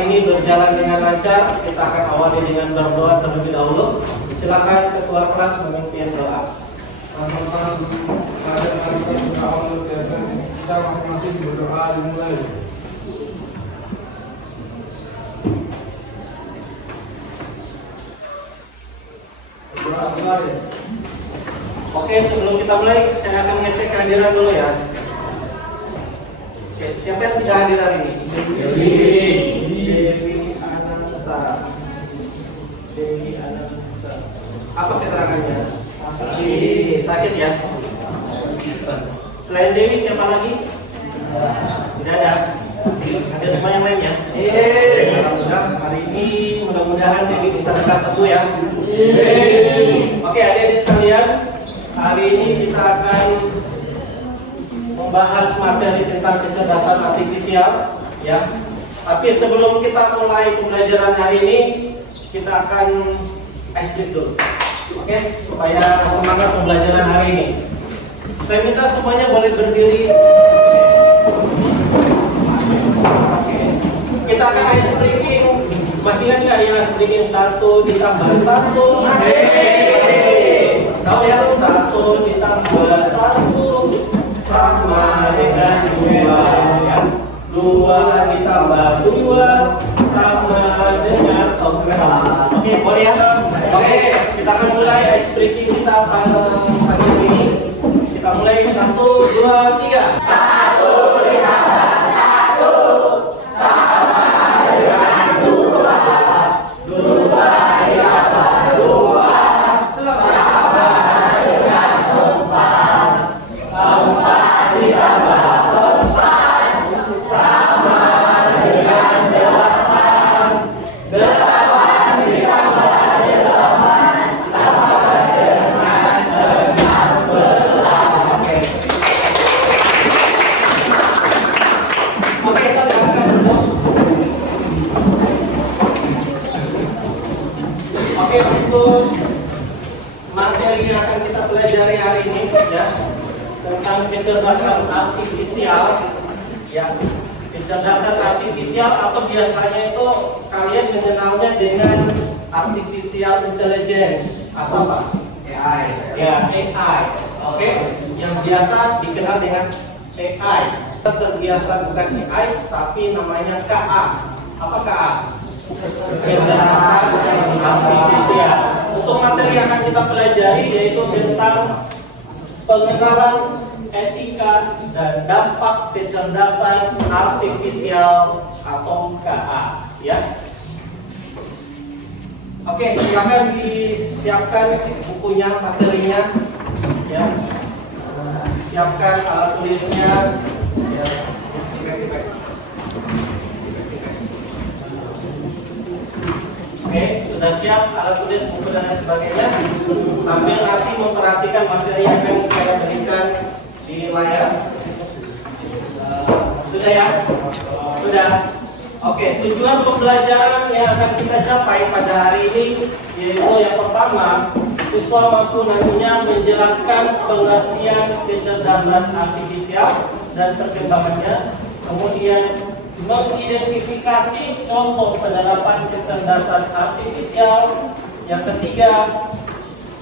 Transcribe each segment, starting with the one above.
hari ini berjalan dengan lancar. Kita akan awali dengan berdoa terlebih dahulu. Silakan ketua kelas memimpin doa. Kita masing-masing berdoa dimulai. Oke, sebelum kita mulai, saya akan ngecek kehadiran dulu ya. Oke, siapa yang tidak hadir hari ini? Dewi Ananta. Dewi Ananta. Apa keterangannya? Sakit ya? Selain Dewi siapa lagi? Tidak ada. Ada semua yang lain ya? Alhamdulillah, hari ini mudah-mudahan Dewi bisa ada kelas 1 ya. Oke, adik-adik sekalian, hari ini kita akan membahas materi tentang kecerdasan artifisial ya. Tapi sebelum kita mulai pembelajaran hari ini, kita akan explain dulu. Oke, supaya semangat pembelajaran hari ini. Saya minta semuanya boleh berdiri. Kita akan ice breaking. Masih ingat nggak yang ice breaking 1 ditambah 1? Tahu ya, 1 ditambah 1 sama dengan 2 ya. 2 ditambah 2 sama dengan 4. Oke, boleh ya? Oke, kita akan mulai ice breaking kita pada pagi ini. Kita mulai 1, 2, 3. 1 ditambah 1 sama dengan 2. 2 ditambah 2 sama dengan 4. 4 ditambah 4 sama dengan 8. 8 ditambah 8 sama dengan 16. Oke, kita akan berdoa. Oke, untuk materi yang akan kita pelajari hari ini ya, tentang kecerdasan artifisial ya. Kecerdasan artifisial atau biasanya itu kalian mengenalnya dengan artificial intelligence atau apa? AI. Ya, AI. Oke, yang biasa dikenal dengan AI. Kita terbiasa bukan AI tapi namanya KA. Apa KA? Kecerdasan artifisial. Untuk materi yang akan kita pelajari yaitu tentang pengenalan etika dan dampak kecerdasan artifisial atau KA ya. Oke, silakan disiapkan bukunya, materinya ya. Siapkan alat tulisnya ya. Oke, sudah siap alat tulis, buku dan lain sebagainya. Sambil nanti memperhatikan materi yang akan saya berikan di layar. Sudah ya? Sudah. Oke, tujuan pembelajaran yang akan kita capai pada hari ini yaitu yang pertama, siswa mampu nantinya menjelaskan pengertian kecerdasan artifisial dan perkembangannya, kemudian mengidentifikasi contoh penerapan kecerdasan artifisial. Yang ketiga,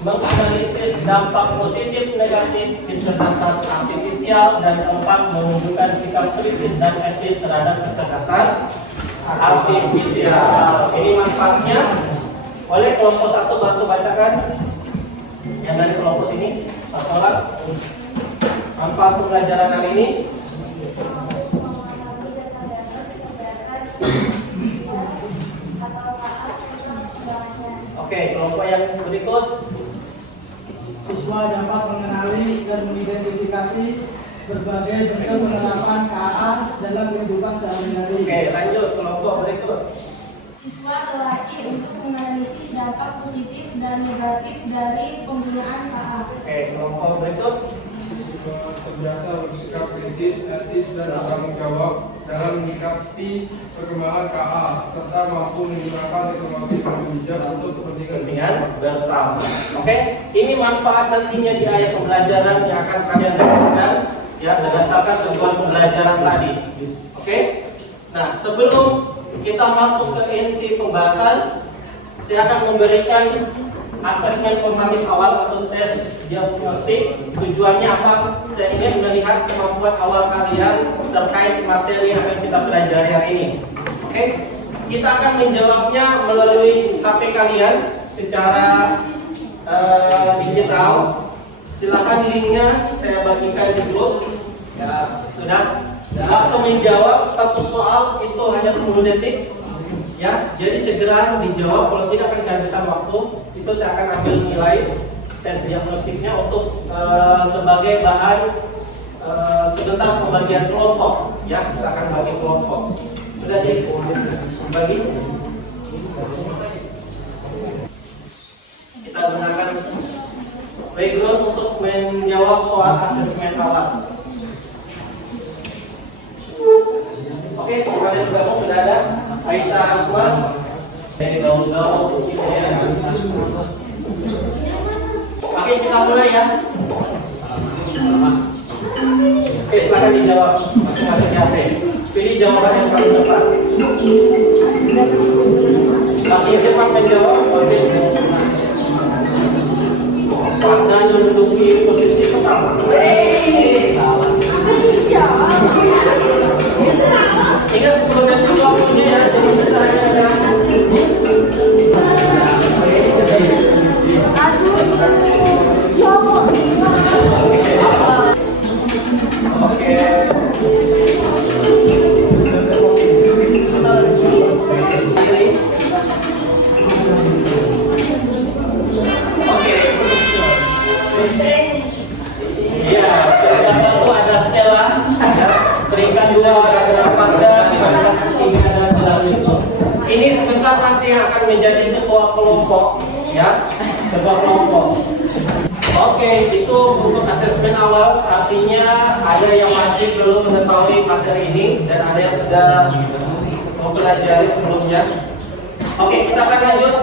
menganalisis dampak positif negatif kecerdasan artifisial. Dan keempat, menunjukkan sikap kritis dan etis terhadap kecerdasan artifisial. Ini manfaatnya. Oleh kelompok 1 bantu bacakan yang dari kelompok sini, satu orang. Manfaat pembelajaran kali ini. Oke, kelompok yang berikut. Siswa dapat mengenali dan mengidentifikasi berbagai bentuk penerapan KA dalam kehidupan sehari-hari. Oke, lanjut kelompok berikut. Siswa terlatih untuk menganalisis dampak positif dan negatif dari penggunaan KA. Oke, kelompok berikut. Siswa terbiasa bersikap kritis, etis, dan bertanggung jawab dalam menyikapi perkembangan KA serta mampu menggunakan teknologi dengan bijak untuk kepentingan bersama. Oke, ini manfaat nantinya di ayat pembelajaran yang akan kalian dapatkan ya berdasarkan tujuan pembelajaran tadi. Oke. Nah, sebelum kita masuk ke inti pembahasan. Saya akan memberikan asesmen formatif awal atau tes diagnostik. Tujuannya apa? Saya ingin melihat kemampuan awal kalian terkait materi yang akan kita pelajari hari ini. Oke? Kita akan menjawabnya melalui HP kalian secara digital. Silakan linknya saya bagikan di grup. Ya, sudah. Waktu menjawab satu soal itu hanya 10 detik. Ya, jadi segera dijawab. Kalau tidak akan kehabisan waktu. Itu saya akan ambil nilai tes diagnostiknya untuk sebagai bahan sebentar pembagian kelompok. Ya, kita akan bagi kelompok. Sudah dibagi. Kita gunakan background untuk menjawab soal asesmen awal. Oke, kalian bergabung sudah ada Aisyah Aswan. Dari gaul-gaul gitu ya. Oke, kita mulai ya. Oke, silakan dijawab masing-masing HP. Pilih jawaban yang paling tepat. Makin cepat menjawab, makin pada menduduki posisi pertama. Ingat sebelum tes waktunya ya, jadi kita ada. Oke. Iya, peringkat 1 ada Stella, peringkat 2 ada Panda, peringkat 3 ada Delamisco. Ini sebentar nanti yang akan menjadi ketua kelompok, ya, ketua kelompok. Oke, itu untuk asesmen awal, artinya ada yang masih belum mengetahui materi ini dan ada yang sudah mempelajari sebelumnya. Oke, kita akan lanjut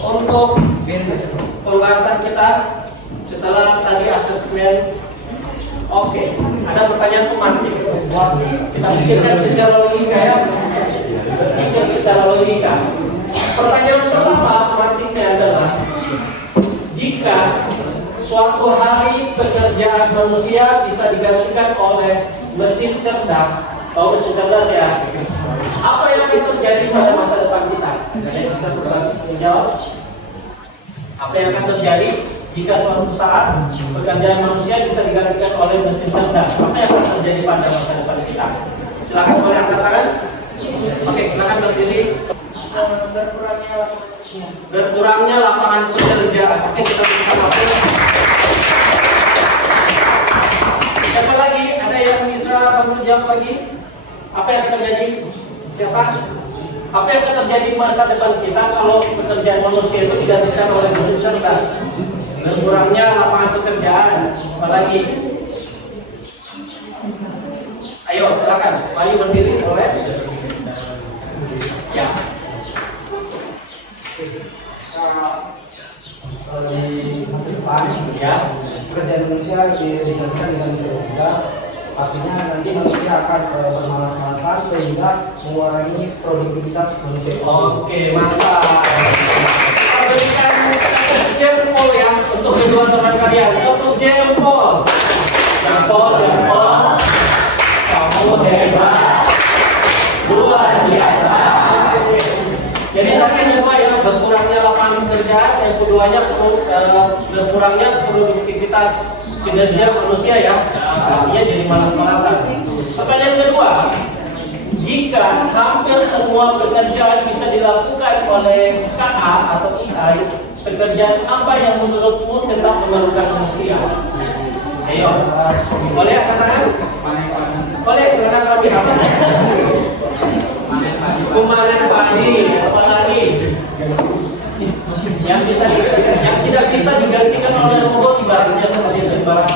untuk pembahasan kita setelah tadi asesmen. Oke, ada pertanyaan pemantik. Kita pikirkan secara logika ya. Pikir secara logika. Pertanyaan pertama pemantiknya adalah, jika suatu hari pekerjaan manusia bisa digantikan oleh mesin cerdas, tahu mesin cerdas ya? Apa yang akan terjadi pada masa depan kita? Ada yang bisa menjawab? Apa yang akan terjadi jika suatu saat pekerjaan manusia bisa digantikan oleh mesin cerdas? Apa yang akan terjadi pada masa depan kita? Silakan boleh angkat tangan. Oke, silakan berdiri. Berkurangnya lapangan pekerjaan. Oke, kita buka waktu. Siapa lagi? Ada yang bisa bantu jawab lagi? Apa yang akan terjadi? Siapa? Apa yang akan terjadi di masa depan kita kalau pekerjaan manusia itu digantikan oleh mesin cerdas? Berkurangnya lapangan pekerjaan. Apa lagi? Ayo, silakan. Mari berdiri, boleh? Ya. Kalau di masa depan, Ya. pekerjaan manusia digantikan dengan mesin cerdas, pastinya nanti manusia akan bermalas-malasan sehingga mengurangi produktivitas manusia. Oke, mantap. Kita berikan jempol ya untuk kedua teman kalian. Untuk jempol. Jempol. Kamu hebat. Luar biasa. Jadi tadi dua ya, berkurangnya lapangan pekerjaan, yang keduanya berkurangnya produktivitas kinerja manusia ya, artinya jadi malas-malasan. Pertanyaan kedua, jika hampir semua pekerjaan bisa dilakukan oleh KA atau AI, pekerjaan apa yang menurutmu tetap memerlukan manusia? Ayo, boleh katakan? Boleh, silakan Rabi. Kemarin padi, apa lagi? Yang tidak bisa digantikan oleh robot, ibaratnya seperti itu. Apa?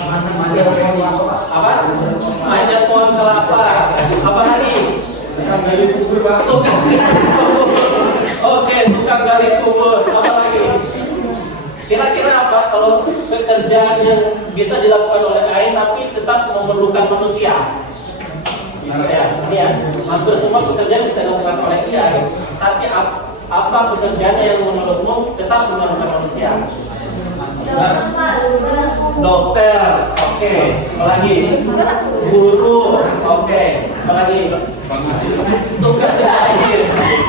Manjat pohon kelapa. Apa lagi? Tukang gali kubur, Pak. Oke, tukang gali kubur. Apa lagi? Kira-kira apa kalau pekerjaan yang bisa dilakukan oleh AI tapi tetap memerlukan manusia? bisa ya. Ini ya, hampir semua pekerjaan bisa dilakukan oleh AI. Tapi apa pekerjaan yang menurutmu tetap menggunakan manusia? Nah, dokter, oke. Apalagi guru, oke. Apalagi tukang air.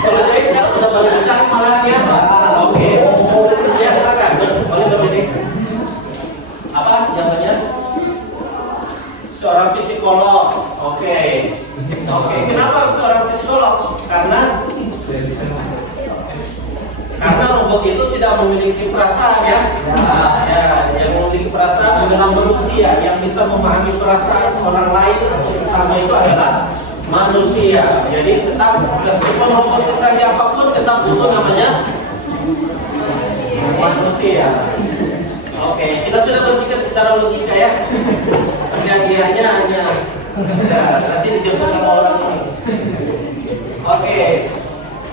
Kalau saya sekarang udah balik cari malahnya. Oke. Ya silakan. Boleh berdiri. Apa jawabannya? Seorang psikolog. Oke. Oke. Kenapa seorang psikolog? Karena robot itu tidak memiliki perasaan ya. Nah, ya, yang memiliki perasaan adalah manusia yang bisa memahami perasaan orang lain atau sesama itu adalah manusia. Jadi tetap meskipun robot secanggih apapun tetap butuh namanya manusia. Oke, kita sudah berpikir secara logika ya. Pergantiannya hanya ya, nanti dijemput sama orang ini. Oke.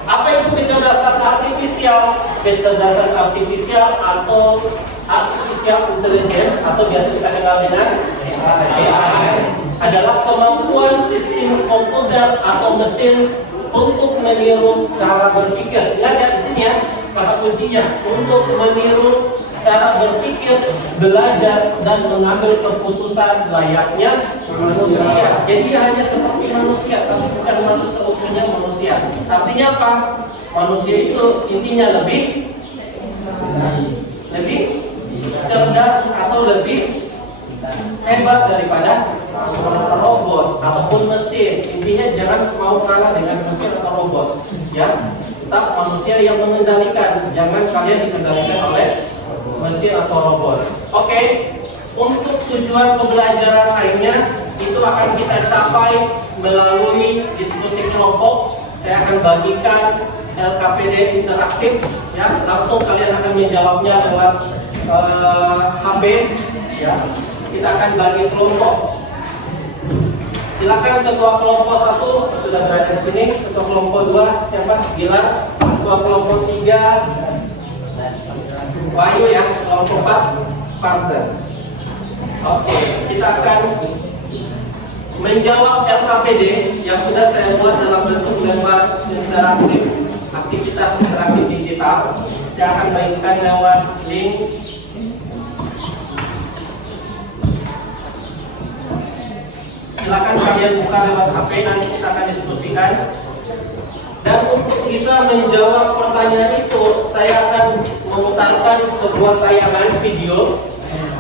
Apa itu kecerdasan artifisial? Kecerdasan artifisial atau artificial intelligence atau biasa kita kenal dengan AI adalah kemampuan sistem komputer atau mesin untuk meniru cara berpikir. Lihat ya di sini ya, kata kuncinya untuk meniru cara berpikir, belajar dan mengambil keputusan layaknya manusia. Jadi dia hanya seperti manusia, tapi bukan manusia seutuhnya manusia. Artinya apa? Manusia itu intinya lebih cerdas atau lebih hebat daripada robot ataupun mesin. Intinya jangan mau kalah dengan mesin atau robot. Ya, tetap manusia yang mengendalikan. Jangan kalian dikendalikan oleh mesin atau robot. Oke, untuk tujuan pembelajaran lainnya itu akan kita capai melalui diskusi kelompok. Saya akan bagikan LKPD interaktif, ya langsung kalian akan menjawabnya lewat HP, ya. Kita akan bagi kelompok. Silakan ketua kelompok 1 sudah berada di sini, ketua kelompok 2 siapa? Gilar, ketua kelompok 3 Wahyu ya, kelompok 4 partner. Oke, kita akan menjawab LKPD yang sudah saya buat dalam bentuk lembar interaktif, aktivitas interaktif digital. Saya akan bagikan lewat link. Silakan kalian buka lewat HP, nanti kita akan diskusikan. Dan untuk bisa menjawab pertanyaan itu, saya akan memutarkan sebuah tayangan video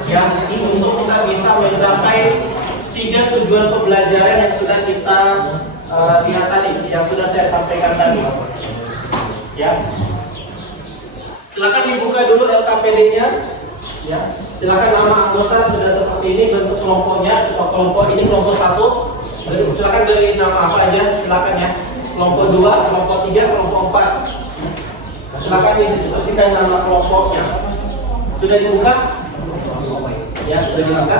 yang untuk kita bisa mencapai 3 tujuan pembelajaran yang sudah kita lihat tadi, yang sudah saya sampaikan tadi. Ya, silakan dibuka dulu LKPD-nya. Ya, silakan nama anggota sudah seperti ini bentuk kelompoknya. Kelompok ini kelompok 1. Silakan dari nama apa aja, silakan ya. Kelompok 2, kelompok 3, kelompok 4. Silakan didiskusikan nama kelompoknya. Sudah dibuka? Ya, sudah dibuka.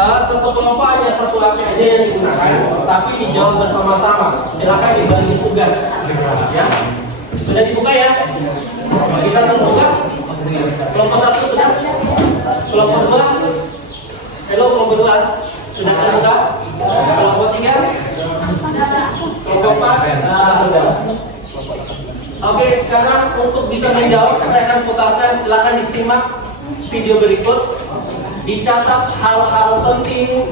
Satu kelompok hanya satu HP aja yang digunakan, tapi dijawab bersama-sama. Silakan dibagi tugas. Ya, sudah dibuka ya? Bisa terbuka? Kelompok 1 sudah? Kelompok 2? Halo, kelompok 2 sudah terbuka? Kelompok 3? Kelompok 4? Nah, sudah. Oke, sekarang untuk bisa menjawab saya akan putarkan. Silakan disimak video berikut. Dicatat hal-hal penting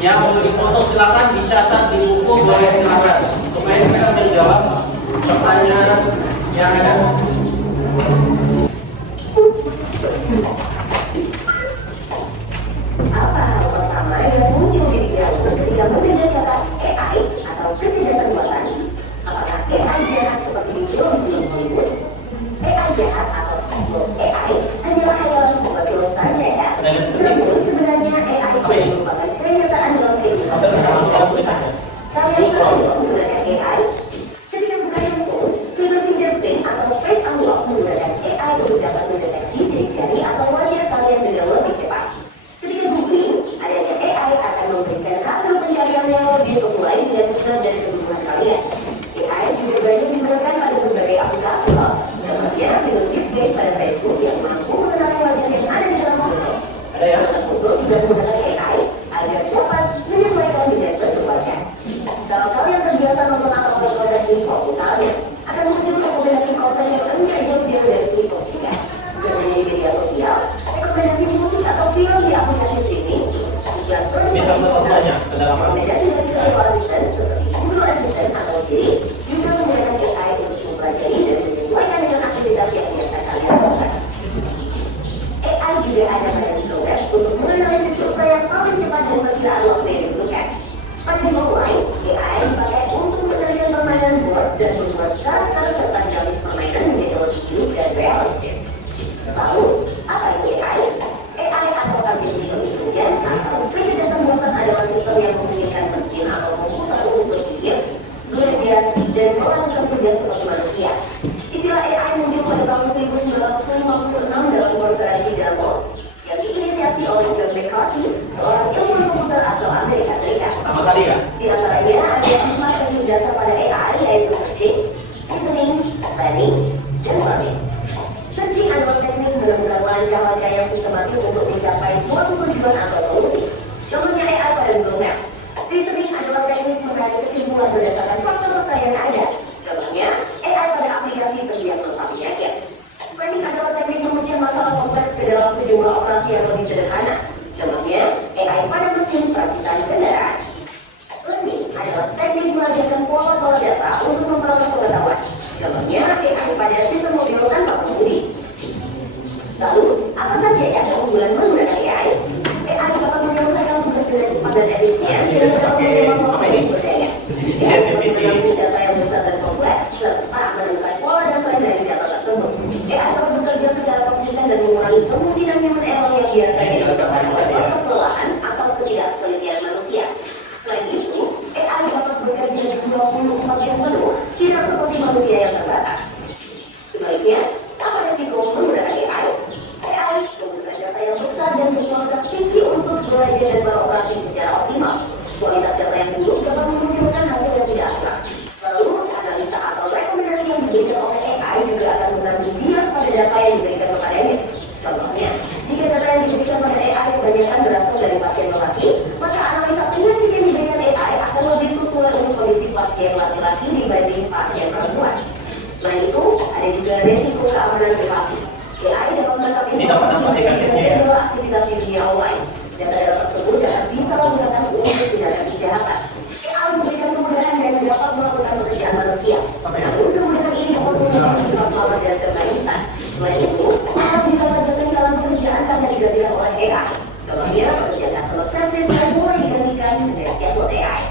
yang mau dipoto, silakan dicatat di buku, boleh silakan supaya bisa menjawab pertanyaan yang ada. Apa hal pertama yang muncul di pikiranmu ketika mendengar kata AI atau kecerdasan buatan? Apakah AI jahat seperti di film-film Hollywood? AI jahat atau AI hanyalah hayalan pembuat film saja ya. Namun sebenarnya AI sering merupakan kenyataan dalam kehidupan sehari-hari. Kalian selalu menggunakan AI ketika buka handphone, fitur fingerprint atau face Misalnya, akan muncul rekomendasi konten yang enggak jauh-jauh dari Twitter juga. Contohnya di media sosial, rekomendasi musik atau film di aplikasi streaming, Bisa contohnya kedalaman. rekomendasi dari virtual assistant seperti Google Assistant atau Siri juga menggunakan AI untuk mempelajari dan menyesuaikan dengan aktivitas yang biasa kalian lakukan. AI juga ada pada microwave untuk menganalisis survei yang paling cepat dan perkiraan waktu yang diperlukan. Pada game lain, AI dipakai untuk mengendalikan permainan board dan membuat karakter serta grafis permainan menjadi lebih hidup dan realistis. Lalu, apa itu AI? AI atau Artificial Intelligence atau kecerdasan buatan adalah sistem yang memungkinkan mesin atau komputer untuk berpikir, belajar, dan melakukan tugas seperti manusia. Istilah AI muncul pada tahun 1956 dalam konferensi Dartmouth yang diinisiasi oleh John McCarthy, seorang ilmuwan komputer asal Amerika Serikat. Pertama kali ya? Di antaranya ada 5 teknik dasar pada AI, yaitu searching, listening, planning, dan learning. Searching adalah teknik menemukan langkah-langkah yang sistematis untuk mencapai suatu tujuan atau solusi. Contohnya AI pada Google Maps. Listening adalah teknik menarik kesimpulan berdasarkan fakta-fakta yang ada. Contohnya AI pada aplikasi pendiagnosa penyakit. Planning adalah teknik memecah masalah kompleks ke dalam sejumlah operasi yang lebih sederhana. Contohnya AI pada mesin perakitan kendaraan. Learning adalah teknik mengajarkan pola-pola data untuk memperoleh pengetahuan. Contohnya AI pada sistem mobil tanpa pengemudi. Lalu, apa saja yang keunggulan menggunakan AI? AI dapat menyelesaikan tugas dengan cepat dan efisien sehingga dapat menyebabkan waktu sumber daya. AI dapat menganalisis data yang besar dan kompleks serta menemukan pola dan tren dari data tersebut. AI dapat bekerja secara konsisten dan mengurangi kemungkinan human error yang biasanya disebabkan oleh faktor kelelahan atau ketidaktelitian manusia. Selain itu, AI dapat bekerja 24 jam penuh, tidak seperti manusia yang terbatas. Sebaliknya, apa resiko menggunakan AI? AI membutuhkan data yang besar dan berkualitas tinggi untuk belajar dan beroperasi secara optimal. Kualitas data yang buruk dapat memunculkan hasil yang tidak akurat. Lalu, analisa atau rekomendasi yang diberikan oleh AI juga akan mengandung bias pada data yang diberikan kepadanya. Contohnya, jika data yang diberikan pada AI kebanyakan berasal dari pasien lelaki, maka analisa penyakit yang diberikan AI akan lebih sesuai untuk kondisi pasien laki-laki dibanding pasien perempuan. Selain itu, ada juga resiko keamanan privasi. AI dapat menangkap informasi dan segala aktivitas di dunia online. Data-data tersebut dapat bisa digunakan untuk tindakan kejahatan. AI memberikan kemudahan dan dapat melakukan pekerjaan manusia. Namun, kemudahan ini dapat memicu sifat malas dan serta instan. Selain itu, orang bisa saja kehilangan pekerjaan karena digantikan oleh AI. Contohnya, pekerjaan customer service yang mulai digantikan dengan chatbot AI.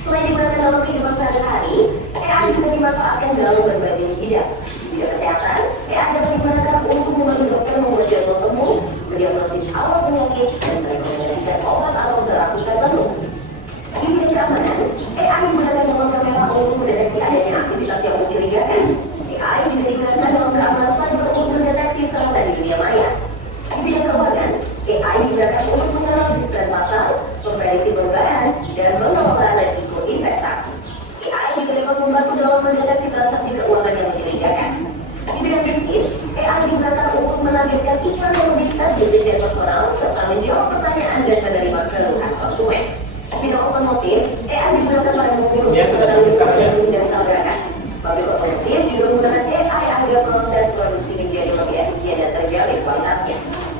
Selain digunakan dalam kehidupan sehari-hari, AI juga dimanfaatkan dalam berbagai bidang. Di bidang kesehatan, AI dapat digunakan untuk membantu dokter membuat jadwal temu, mendiagnosis awal penyakit, dan merekomendasikan obat atau terapi tertentu. Di bidang keamanan, AI digunakan dalam kamera untuk mendeteksi adanya aktivitas yang mencurigakan. AI juga digunakan dalam keamanan cyber untuk mendeteksi serangan di dunia maya. Di bidang keuangan, AI digunakan untuk menganalisis tren pasar, memprediksi perubahan, dan mengelola resiko investasi. AI juga dapat membantu dalam mendeteksi transaksi keuangan yang mencurigakan. Di bidang bisnis, AI digunakan untuk menargetkan iklan yang lebih spesifik dan personal serta menjawab pertanyaan dan menerima keluhan konsumen. Di bidang otomotif, AI digunakan pada mobil untuk menangani dan tabrakan. Pabrik otomotif juga menggunakan AI agar proses produksi menjadi lebih efisien dan terjamin kualitasnya.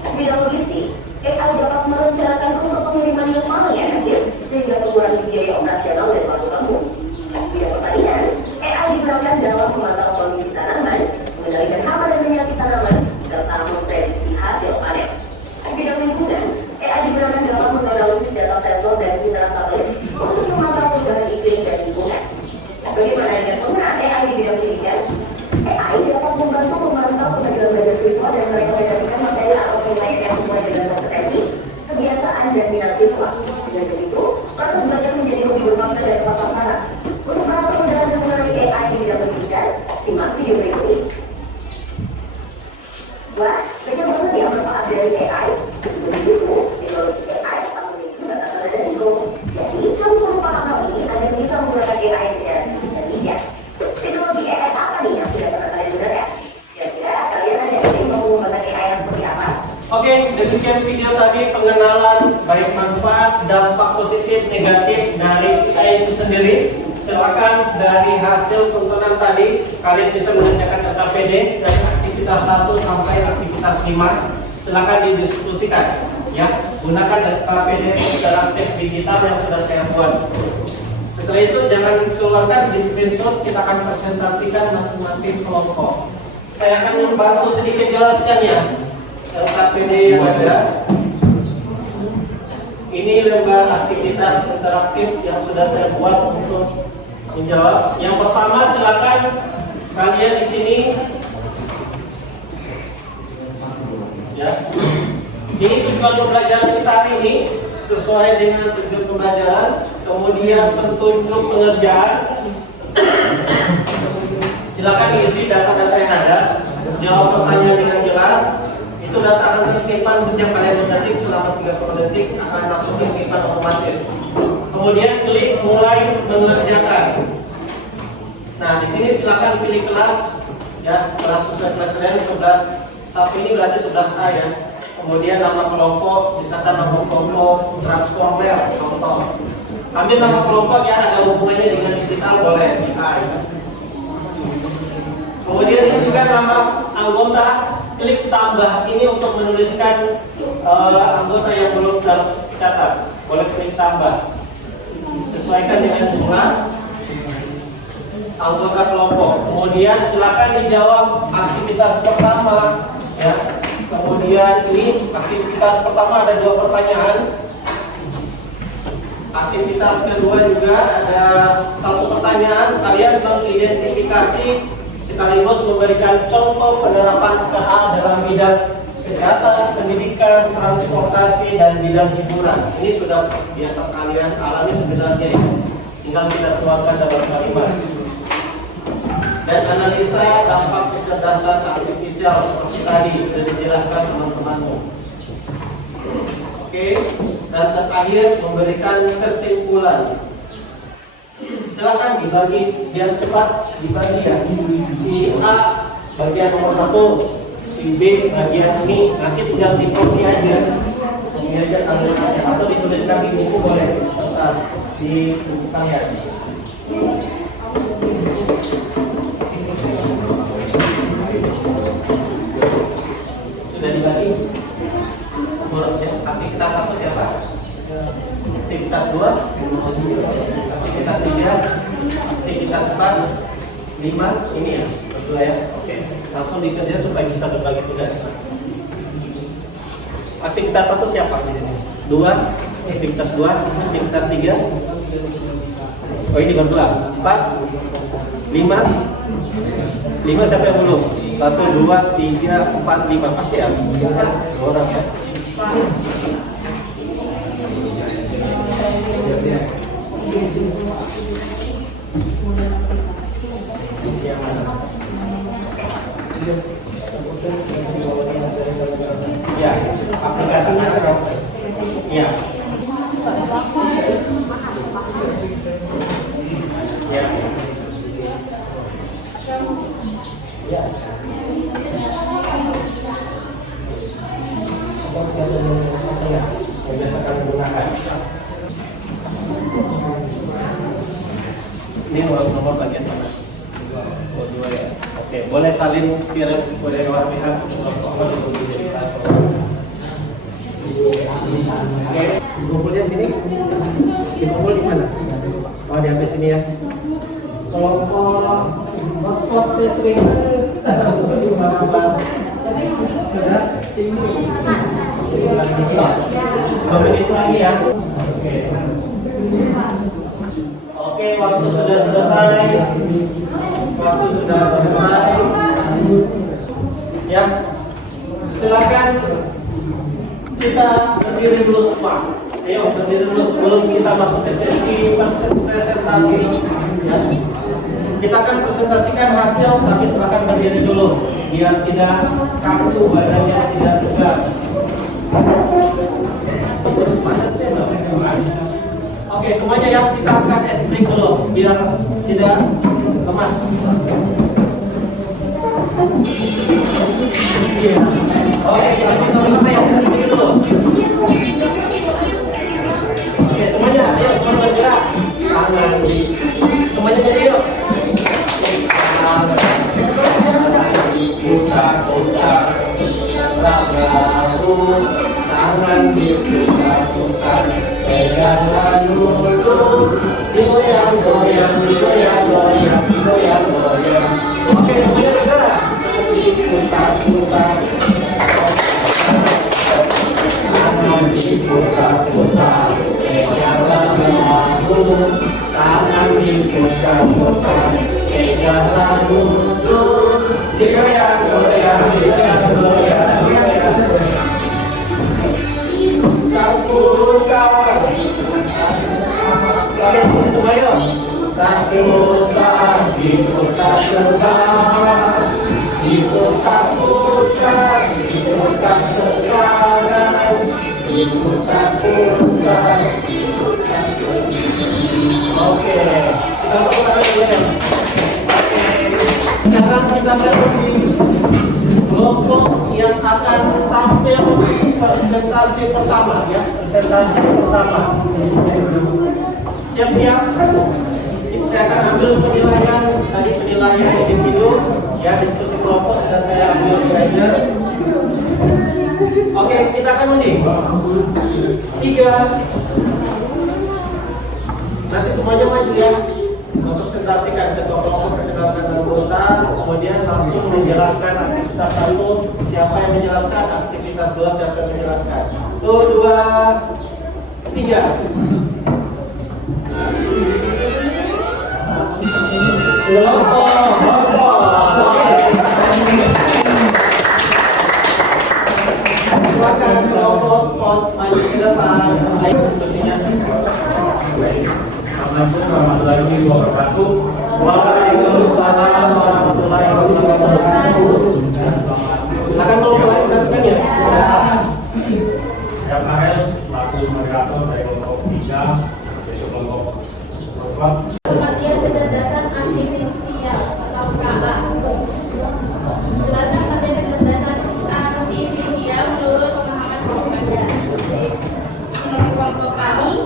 Di bidang logistik, AI dapat merencanakan rute pengiriman yang paling efektif sehingga mengurangi biaya operasional dan waktu tempuh. Di bidang pertanian, AI digunakan dalam memantau kondisi tanaman, mengendalikan hama dan penyakit tanaman, serta memprediksi hasil panen. Di bidang lingkungan, AI digunakan dalam menganalisis data sensor dan citra satelit untuk memantau perubahan iklim dan lingkungan. Bagaimana dengan penggunaan AI di bidang pendidikan? AI dapat membantu memantau kemajuan belajar siswa dan merekomendasikan materi atau penilaian yang sesuai dengan kompetensi, kebiasaan, dan minat siswa. Dengan begitu, proses belajar menjadi lebih bermakna dan tepat sasaran. Untuk bahas lebih lanjut mengenai AI di bidang pendidikan, simak video berikut ini. Wah, banyak banget ya manfaat dari AI. Meskipun begitu, teknologi AI tetap memiliki batasan dan resiko. Jadi, kamu perlu paham hal ini agar bisa menggunakan AI secara kritis dan bijak. Teknologi AI apa nih yang sudah pernah kalian gunakan? Kira-kira kalian ada ide mau menggunakan AI yang seperti apa? Oke, demikian video tadi pengenalan baik manfaat, dampak positif, negatif dari AI itu sendiri. dari hasil tontonan tadi, kalian bisa mengerjakan data PD dari aktivitas 1 sampai aktivitas 5. Silakan didiskusikan. Ya, gunakan data PD interaktif digital yang sudah saya buat. Setelah itu jangan keluarkan di screenshot, kita akan presentasikan masing-masing kelompok. Saya akan membantu sedikit jelaskan ya data PD yang ada. Ini lembar aktivitas interaktif yang sudah saya buat untuk menjawab. Yang pertama, silakan kalian di sini. Ya. Ini tujuan pembelajaran kita hari ini sesuai dengan tujuan pembelajaran. Kemudian petunjuk pengerjaan. Silakan isi data-data yang ada. Jawab pertanyaan dengan jelas. Itu data akan tersimpan setiap kalian mengetik selama 30 detik akan langsung disimpan otomatis. Kemudian klik mulai mengerjakan. Nah, di sini silakan pilih kelas ya, kelas sesuai kelas kalian 11. Ini berarti 11A ya. Kemudian nama kelompok, misalkan nama kelompok transformer contoh. Ambil nama kelompok yang ada hubungannya dengan digital boleh AI. Kemudian isikan nama anggota, klik tambah ini untuk menuliskan anggota yang belum tercatat. Boleh klik tambah. Sesuaikan dengan jumlah anggota kelompok. Kemudian silakan dijawab aktivitas pertama ya. Kemudian ini aktivitas pertama ada 2 pertanyaan. Aktivitas kedua juga ada 1 pertanyaan. Kalian mengidentifikasi sekaligus memberikan contoh penerapan KA dalam bidang kesehatan, pendidikan, transportasi, dan bidang hiburan. Ini sudah biasa kalian alami sebenarnya ya. Tinggal kita tuangkan dalam kalimat. Dan analisa dampak kecerdasan artifisial seperti tadi sudah dijelaskan teman-temanmu. Oke, dan terakhir memberikan kesimpulan. Silakan dibagi biar cepat dibagi ya. Si A bagian nomor 1, si B bagian ini, nanti tinggal di copy aja. Ini aja atau dituliskan di buku boleh di buku kalian. Sudah dibagi? Menurutnya aktivitas 1 siapa? Aktivitas 2, aktivitas 3, aktivitas 4, 5, ini ya, berdua ya. Oke, langsung dikerja supaya bisa berbagi tugas. Aktivitas 1 siapa di sini? 2, aktivitas 2, aktivitas 3. Oh ini berdua. 4, 5, 5 siapa yang belum? 1, 2, 3, 4, 5 pasti ya. 2 orang ya. Ya, aplikasinya apa? Ya. Ya. Ya. Yang biasa kami gunakan. Ini nomor bagian mana? Dua ya. Oke, boleh salin kirim kode WhatsApp Oke, dikumpulnya sini. Dikumpul di mana? Oh, di HP sini ya. Kelompok hotspot setting. Sudah tinggi. 2 menit lagi ya. Oke, waktu sudah selesai. Waktu sudah selesai. Ya, silakan kita berdiri dulu semua. Ayo berdiri dulu sebelum kita masuk ke sesi presentasi. Ya. Kita akan presentasikan hasil, tapi silakan berdiri dulu biar tidak kaku badannya, tidak tegas. Oke, semuanya ya, kita akan es-break dulu biar tidak lemas. Oke, kita sama-sama ya, es-break dulu. Oke, semuanya, ayo semua bergerak. Tangan di semuanya jadi yuk. tangan diputar-putar, pegangan dulu, digoyang-goyang, digoyang-goyang, digoyang-goyang. Oke, semuanya segera diputar-putar, tangan diputar-putar, pegangan dulu, tangan diputar-putar, pegangan dulu, digoyang-goyang, digoyang-goyang, digoyang-goyang. Putar-putar, oke, semuanya. Putar-putar, diputar-putar, diputar-putar, diputar-putar, diputar-putar. Oke, kita putar dulu ya. Oke, sekarang kita berhenti. Kelompok yang akan tampil presentasi pertama ya, presentasi pertama. Siap-siap. Saya akan ambil penilaian tadi, penilaian individu ya, diskusi kelompok sudah saya ambil penilaian. Oke, kita akan undi 3. Nanti semuanya maju ya, mempresentasikan ketua kelompok, perkenalkan anggota, kemudian langsung menjelaskan aktivitas 1, siapa yang menjelaskan, aktivitas 2, siapa yang menjelaskan. 1, 2, 3. Silakan kelompok maju ke depan. Ayo diskusinya. Assalamualaikum warahmatullahi wabarakatuh. Waalaikumsalam warahmatullahi wabarakatuh. Silakan kelompok lain datang ya. Saya Rahel, selaku moderator dari kelompok 3, yaitu kelompok Prospat. Latihan kecerdasan artifisial atau KA. Jelaskan latihan kecerdasan artifisial menurut pemahaman kelompok Anda. Menurut kelompok kami,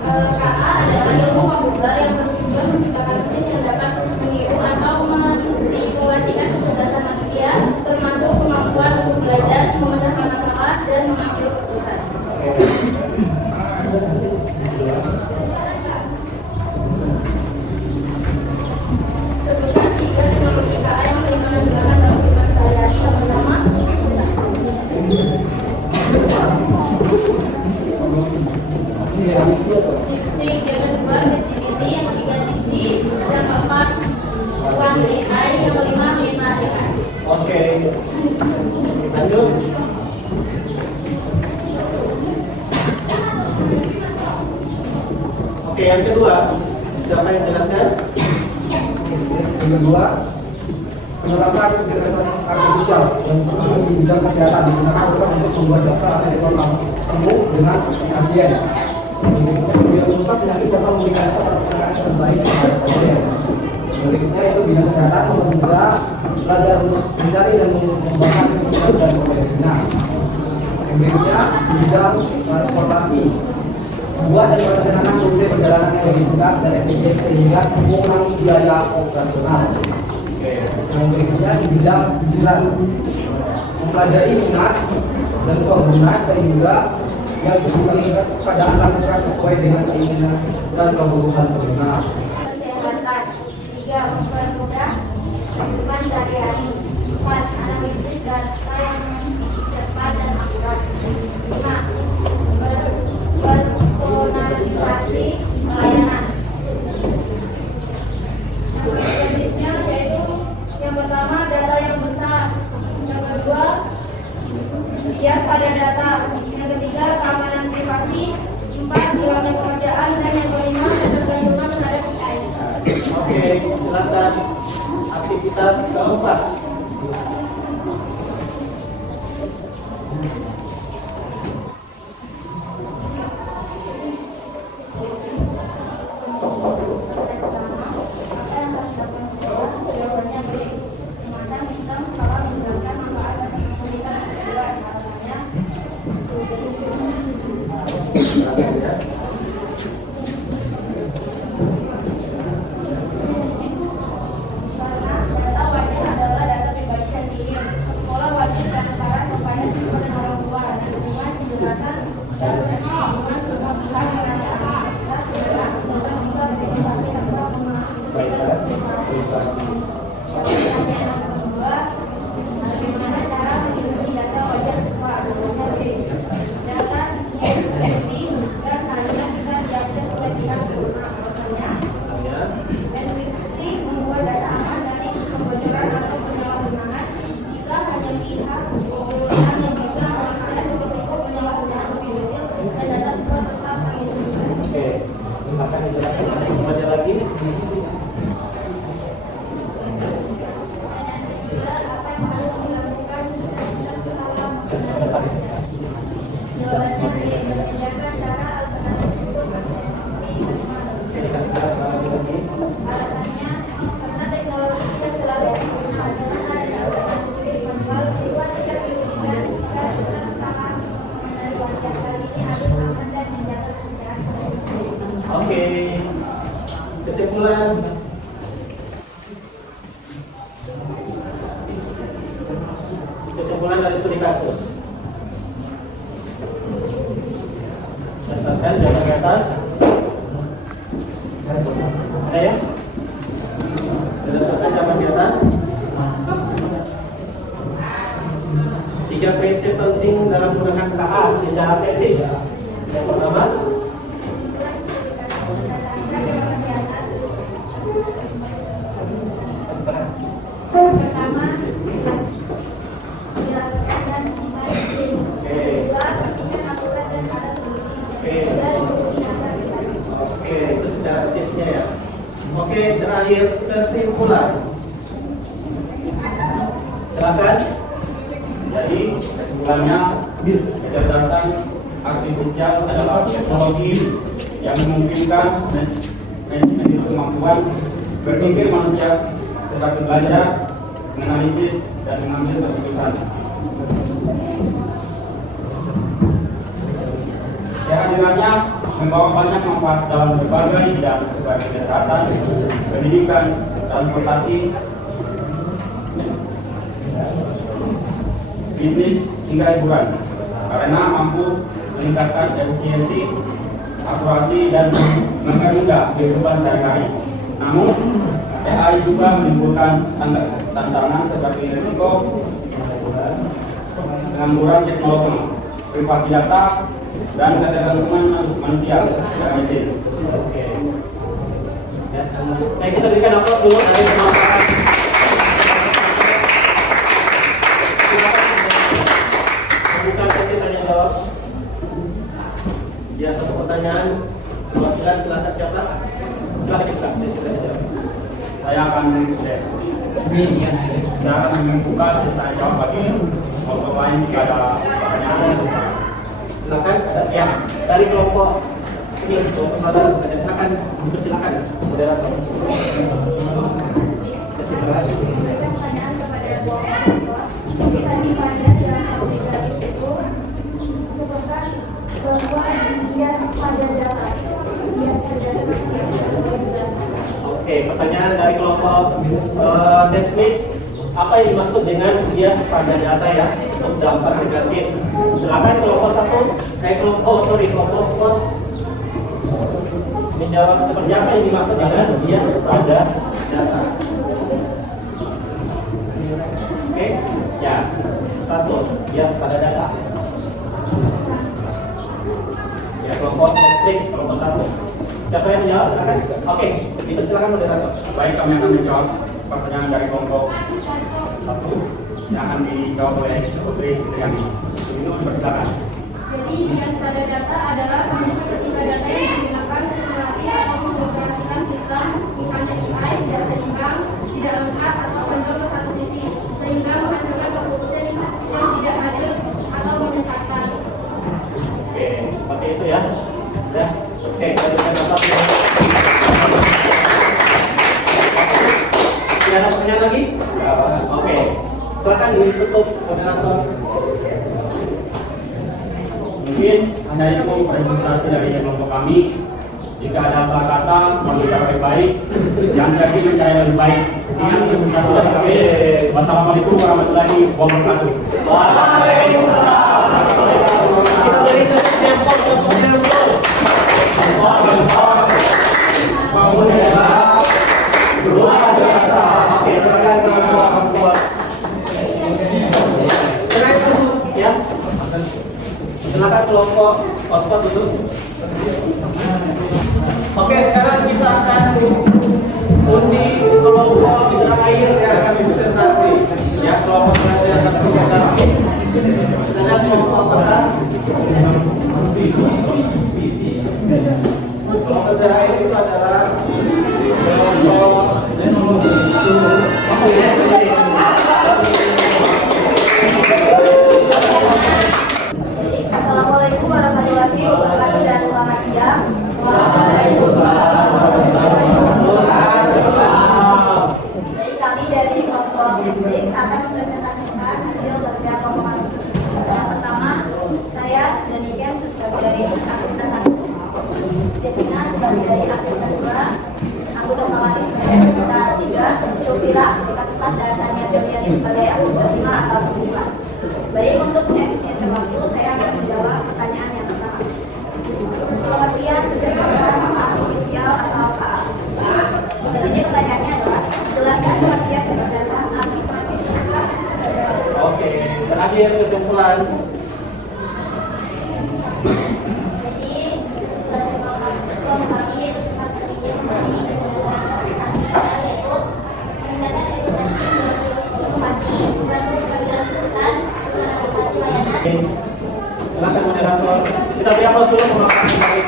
KA adalah ilmu komputer yang bertujuan menciptakan mesin yang dapat meniru atau mensimulasikan kecerdasan manusia, termasuk kemampuan untuk belajar, memecahkan masalah, dan mengambil keputusan. Sebutkan 3 teknologi KA yang sering digunakan dalam kehidupan sehari-hari. Yang pertama, Diksi, yang kedua ChatGPT, yang ketiga Diksi, yang keempat One AI, yang kelima Bina AI. Oke, lanjut. Oke, yang kedua, siapa yang jelaskan? Yang kedua, penerapan kecerdasan artifisial yang terutama di bidang kesehatan digunakan untuk membuat daftar atau rekor temu dengan pasien. Untuk merusak penyakit serta memberikan penanganan terbaik kepada pasien. Berikutnya itu bidang kesehatan membuka belajar untuk mencari dan mengembangkan kebutuhan dan medisina. Yang berikutnya bidang transportasi, membuat dan merencanakan rute perjalanan yang lebih singkat dan efisien sehingga mengurangi biaya operasional. Yang berikutnya di bidang pikiran, mempelajari minat dan pengguna sehingga yang diberi pada anak sesuai dengan keinginan dan kebutuhan pengguna. Kesehatan. 3. Mempermudah kehidupan sehari-hari. 4. Analisis data yang cepat dan akurat. 5. Personalisasi pelayanan. Selanjutnya yaitu yang pertama data yang besar, yang kedua bias pada data, yang ketiga keamanan privasi, 4. hilangnya pekerjaan, dan yang kelima ketergantungan terhadap AI. Oke, silakan aktivitas keempat. Karena data wajib adalah data Pertanyaan kedua, bagaimana cara melindungi data wajah siswa? Data sensitif dan hanya bisa diakses oleh pihak berwenang. Alasannya, enkripsi membuat data aman dari kebocoran atau penyalahgunaan jika hanya pihak berwenang yang bisa mengakses. Risiko penyalahgunaan lebih kecil dan data siswa tetap terlindungi. Oke, silakan dijelaskan semuanya lagi. Oke, dikasih jelas lagi. Alasannya, karena teknologi tidak selalu sempurna dengan adanya alternatif manual, siswa tidak dirugikan jika sistem salah mengenali wajah. Hal ini akan aman dan menjaga kerjaan. Oke, kesimpulan. Kesimpulan dari studi kasus. Berdasarkan data di atas. Ada ya? Berdasarkan data di atas. 3 prinsip penting dalam menggunakan KA secara teknis. Yang pertama, Pertama, jelaskan dan membantu. Kedua, pastikan akurat dan ada solusi. Ketiga, lindungi data pribadi. oke, itu secara teknisnya ya. Oke, terakhir kesimpulan. Silakan. Jadi kesimpulannya, kecerdasan artifisial adalah teknologi yang memungkinkan manajemen kemampuan berpikir manusia seperti belajar, menganalisis, dan mengambil keputusan. Kehadirannya membawa banyak manfaat dalam berbagai bidang seperti kesehatan, pendidikan, transportasi, bisnis, hingga hiburan, karena mampu meningkatkan efisiensi, akurasi, dan mempermudah kehidupan sehari-hari. Namun, AI juga menimbulkan tantangan seperti risiko pengangguran teknologi, privasi data, dan ketergantungan manusia pada mesin. Oke. Ya, baik, kita berikan aplaus dulu dari teman-teman. Bukan sesi tanya jawab. Ya, satu pertanyaan. Perwakilan silakan siapa? Silakan dibuka sesi tanya jawab. Saya akan membuka sesi tanya jawab bagi kelompok lain jika ada pertanyaan. Silakan. Ya, dari kelompok ini, kelompok saudara. Silakan dipersilakan, saudara. Silakan. Memberikan pertanyaan kepada kelompok siswa. Jika dimana dalam aplikasi itu sebutkan bahwa bias pada data, bias pada data dijelaskan. Oke, pertanyaan dari kelompok Netflix. Apa yang dimaksud dengan bias pada data ya untuk dampak negatif? Silakan kelompok satu, kelompok sport menjawab seperti apa yang dimaksud dengan bias pada data. Oke, ya, satu, bias pada data. Ya, kelompok Netflix, kelompok satu. Siapa yang menjawab? Silakan. Oke, dipersilakan moderator. Baik, kami akan menjawab pertanyaan dari kelompok satu yang akan dijawab oleh Putri Triani. Ini persilakan. Jadi bias pada data adalah kondisi ketika data yang digunakan melatih atau mengoperasikan sistem, misalnya AI, tidak seimbang, tidak lengkap, atau condong ke satu sisi, sehingga menghasilkan keputusan yang tidak adil atau menyesatkan. Oke, seperti itu ya. Ya, oke, kita berikan aplaus. Tidak ada pertanyaan lagi? Oke, silakan ditutup moderator. Mungkin hanya itu presentasi dari kelompok kami. Jika ada salah kata, mau bicara lebih baik, jangan lagi mencari lebih baik. Sekian presentasi dari kami. Wassalamualaikum warahmatullahi wabarakatuh. Kita beri stempel untuk stempel. Luar biasa. Hotspot dulu. Oke, sekarang kita akan undi kelompok terakhir yang akan presentasi. Ya, kelompok terakhir yang akan presentasi. Kita kelompok apa? Kelompok terakhir itu adalah Assalamualaikum warahmatullahi wabarakatuh dan selamat siang. Jadi kami dari kelompok X akan mempresentasikan hasil kerja kelompok kami. Yang pertama, saya Daniken sebagai aktivitas 1, Jetina sebagai aktivitas 2, aku Normali sebagai aktivitas 3, Sofira aktivitas 4, dan Tania Doriani sebagai aktivitas 5 atau kesimpulan. Baik, untuk efisiensi waktu, saya akan menjawab pertanyaan yang pertama. Pengertian kecerdasan artifisial atau KA. Di sini pertanyaannya adalah, jelaskan pengertian kecerdasan artifisial. Oke, terakhir kesimpulan. Jadi, kelompok kami tentang kecerdasan artifisial yaitu meningkatkan efisiensi informasi, membantu pengambilan keputusan, personalisasi layanan. Silakan moderator. Kita beri aplaus dulu pemaparan dari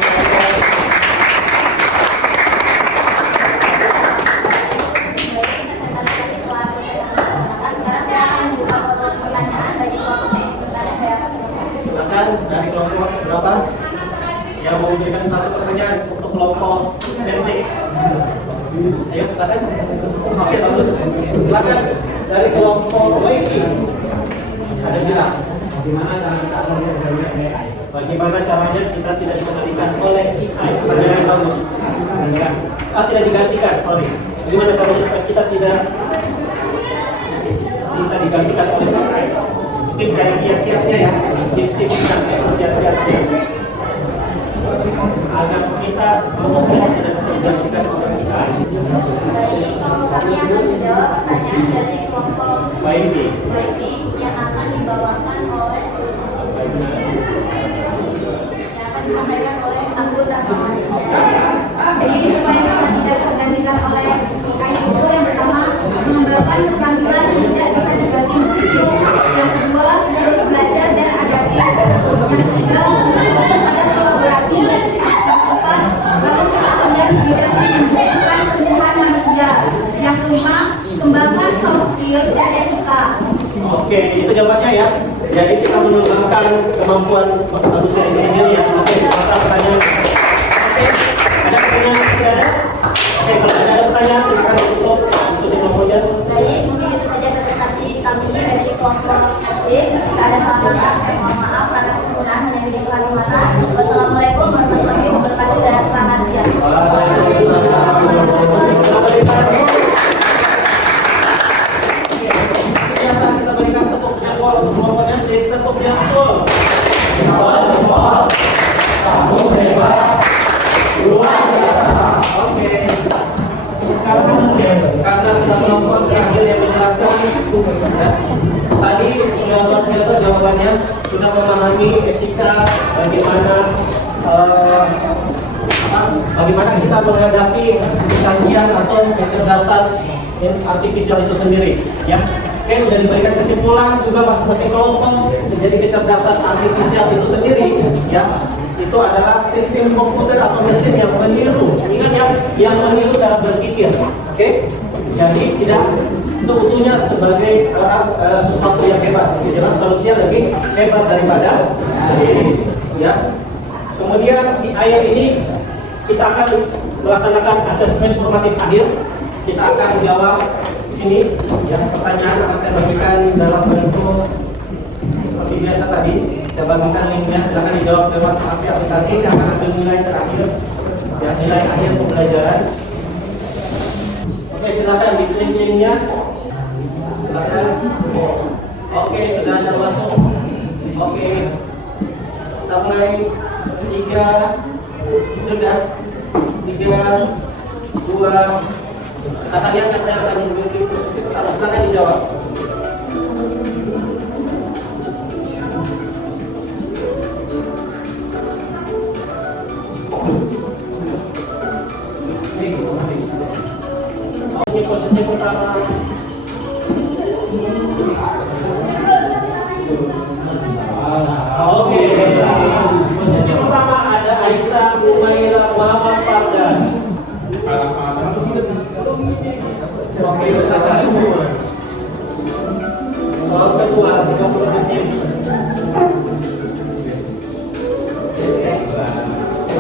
Sekarang saya akan membuka pertanyaan bagi kelompok yang sebenarnya saya akan silakan dari kelompok berapa yang mau memberikan satu pertanyaan untuk kelompok Netflix. Ayo silakan. Oke, bagus. Silakan dari kelompok Wiki. Ada bilang bagaimana caranya kita tidak dikendalikan oleh AI? Pertanyaan yang bagus. Tidak digantikan, sorry. Bagaimana caranya supaya kita tidak bisa digantikan oleh AI? Mungkin kayak kiat-kiatnya ya, tips-tipsnya, kiat-kiatnya agar kita manusia tidak digantikan oleh AI. Baik, kelompok kami akan menjawab pertanyaan dari kelompok Baik, Wiki yang akan dibawakan oleh yang akan disampaikan oleh Agus Rahman. Jadi supaya kita tidak tergantikan oleh AI itu yang pertama mengembangkan keterampilan yang tidak bisa diganti mesin. Yang kedua terus belajar dan adaptif. Yang ketiga ada kolaborasi. Yang keempat bangun keahlian di bidang menjadikan kesembuhan manusia. Yang kelima kembangkan soft skill dan etika. Oke, itu jawabannya ya. Jadi kita mengembangkan kemampuan manusia ini sendiri ya. Oke, maka pertanyaan. Oke, ada pertanyaan yang tidak ada? Oke, kalau tidak ada pertanyaan, silakan tutup diskusi kelompoknya. Baik, mungkin itu saja presentasi kami dari kelompok X. Jika ada salah kata, saya mohon maaf karena kesempurnaan hanya milik Tuhan semata. Wassalamualaikum warahmatullahi wabarakatuh dan selamat siang. Kita berikan tepuk jempol untuk kelompoknya. Tepuk jempol. Oke. Sekarang karena sudah kelompok terakhir yang menjelaskan, ya, tadi sudah luar biasa jawabannya, sudah memahami etika bagaimana kita menghadapi kecanggihan atau kecerdasan artifisial itu sendiri, ya. Oke, sudah diberikan kesimpulan juga masing-masing kelompok menjadi kecerdasan artifisial itu sendiri, ya. Itu adalah sistem komputer atau mesin yang meniru, ingat ya, yang meniru cara berpikir, oke? Jadi tidak seutuhnya sebagai orang sesuatu yang hebat. Jelas manusia lebih hebat daripada sendiri, ya. Kemudian di akhir ini kita akan melaksanakan asesmen formatif akhir. Kita akan menjawab ini, ya, pertanyaan akan saya bagikan dalam bentuk seperti biasa tadi. Saya bagikan linknya, silakan dijawab lewat aplikasi. Saya akan ambil nilai terakhir, ya, nilai akhir pembelajaran. Oke, silakan diklik linknya. Silakan. Oke, sudah ada masuk. Oke, kita mulai. 3, 2. Kita akan lihat siapa yang akan menduduki posisi pertama. Silakan dijawab. Oke. Posisi pertama ada Aisyah Umaira Muhammad Fardan. Oke, kita cari umur. Soal kedua 30 detik.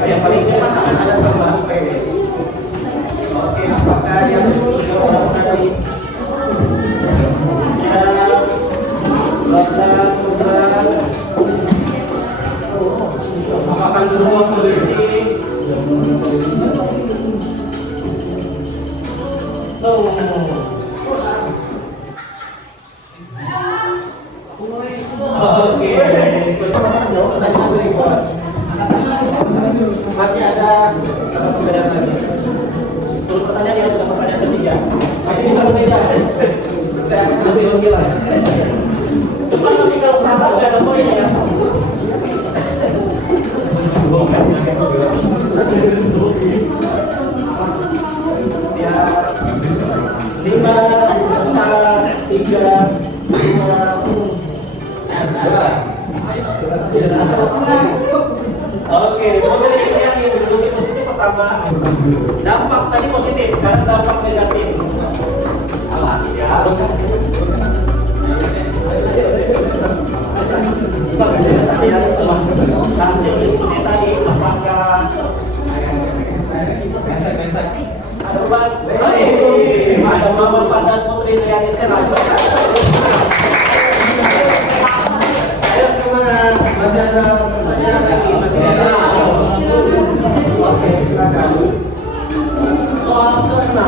Yang paling cepat akan ada tambahan PW. Oke, apakah yang tiga orang tadi? Siap. 12, 11. Apakah semua posisi? Masih ada pertanyaan lagi. Turun pertanyaan yang sudah pertanyaan ketiga. Masih bisa berbeda. Saya akan lebih mengilang. Cepat tapi kalau salah nggak ada poin ya. Ya. 5, 4, 3, 2. Oke, model ini yang menduduki posisi pertama. Dampak tadi positif, sekarang dampak negatif. Salah. Ya. Hasil diskusi tadi apakah ada Muhammad Fardan Putri Lianisnya lagi. Ayo semangat, masih ada pertanyaan lagi, masih ada. Oke, silakan. Soal ke-6.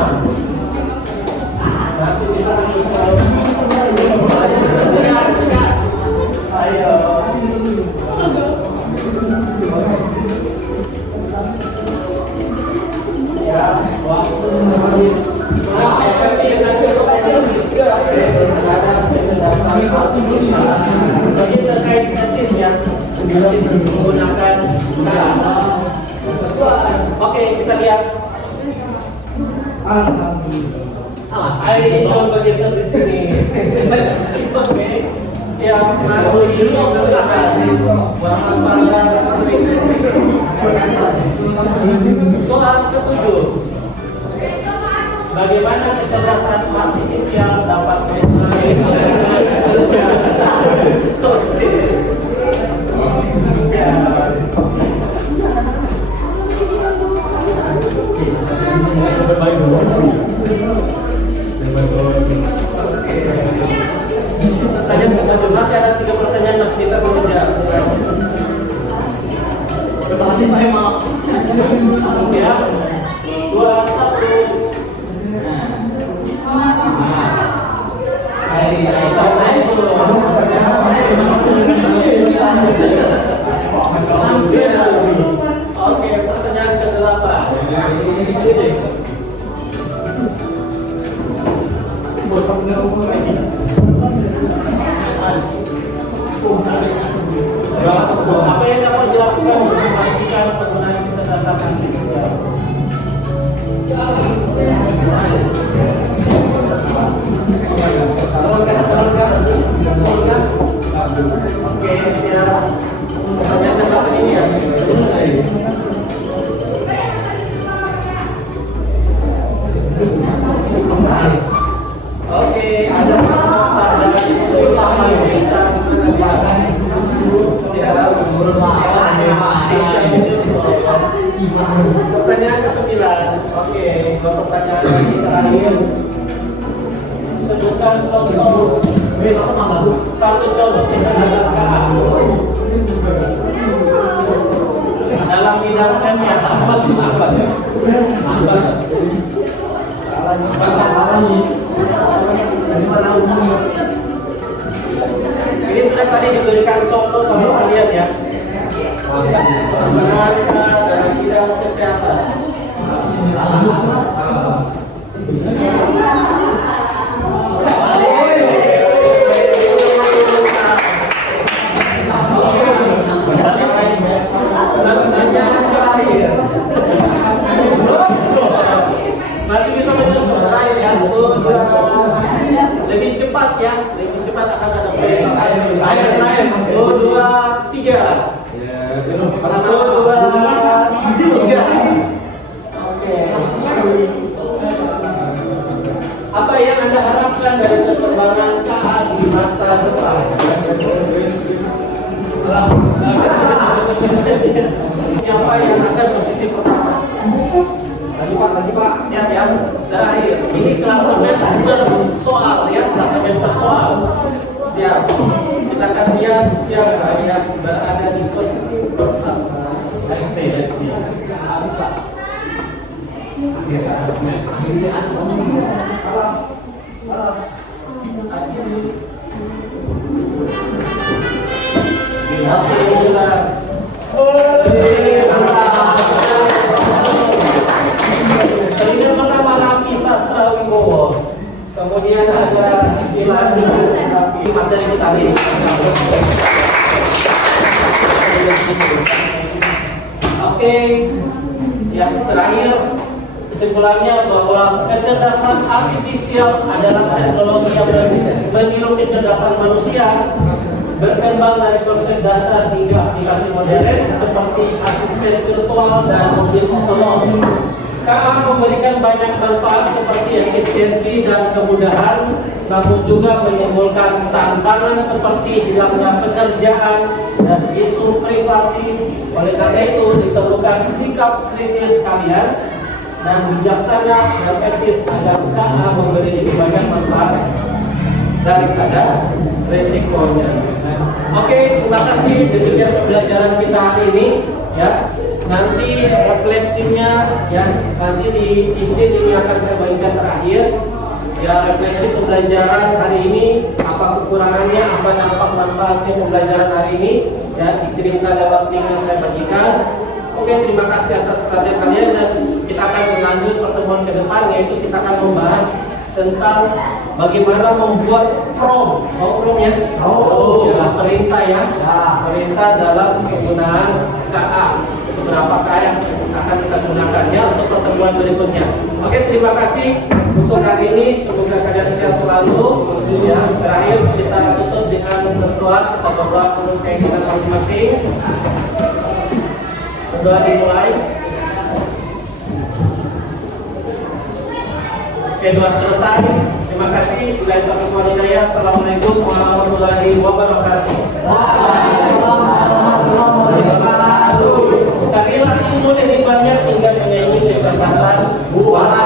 Masih bisa ayo. Ya, waktu habis. Bagi terkait etis ya, menggunakan oke, kita lihat. Ayo bergeser di sini. Oke, siap. Masuk ini menggunakan Muhammad Fardan. Soal ke-7. Bagaimana kecerdasan artifisial dapat pertanyaan ke-7 masih ada 3 pertanyaan masih bisa mengejar. Terima kasih Pak Emma. Siap. 2, 1. Oke, pertanyaan ke-8. Apa yang dapat dilakukan untuk memastikan penggunaan kecerdasan artifisial? Oke, siap. Pertanyaan ke-8 ini ya. Oke, ada pada utama bisa pertanyaan ke-9. Oke, 2 pertanyaan lagi terakhir. Sebutkan contoh satu contoh kecerdasan KA dalam bidang kesehatan. Ini sudah tadi diberikan contoh sama kalian ya. Dalam bidang kesehatan. Masih bisa menyusul terakhir ya. lebih cepat ya, lebih cepat akan ada perintah. Terakhir, 1, 2, 3. 1, 2, 3. Oke. Apa yang Anda harapkan dari penerbangan KA di masa depan? Siapa yang akan posisi pertama? Lagi Pak, siap ya. Terakhir, ini klasemen bersoal ya, klasemen bersoal. Siap. Kita akan lihat siapa yang berada di posisi pertama. Seleksi. Ini pertama Nabi Sastra Wibowo. Kemudian ada Cikilan tapi materi kita ini. Oke, yang terakhir kesimpulannya bahwa kecerdasan artifisial adalah teknologi yang meniru kecerdasan manusia, berkembang dari konsep dasar hingga aplikasi modern seperti asisten virtual dan mobil otonom. KA memberikan banyak manfaat seperti efisiensi dan kemudahan, namun juga menimbulkan tantangan seperti hilangnya pekerjaan dan isu privasi. Oleh karena itu diperlukan sikap kritis kalian dan bijaksana dan etis agar KA memberi lebih banyak manfaat daripada resikonya. Oke, terima kasih dengan pembelajaran kita hari ini ya. Nanti refleksinya ya, nanti di isi ini akan saya bagikan terakhir ya, refleksi pembelajaran hari ini, apa kekurangannya, apa dampak manfaatnya pembelajaran hari ini ya, dikirimkan dalam link yang saya bagikan. Oke, terima kasih atas perhatian kalian dan kita akan berlanjut pertemuan ke depan, yaitu kita akan membahas tentang bagaimana membuat prom. Prom ya? Ya, perintah ya. Perintah dalam penggunaan KA. Beberapa KA yang akan kita gunakannya untuk pertemuan berikutnya. Oke, terima kasih untuk hari ini. Semoga kalian sehat selalu. Ya, terakhir kita tutup dengan berdoa. Kita berdoa untuk keinginan masing-masing. Berdoa dimulai. Oke, doa selesai. Terima kasih. Assalamualaikum warahmatullahi wabarakatuh. Carilah ilmu lebih banyak hingga menyaingi kecerdasan buah.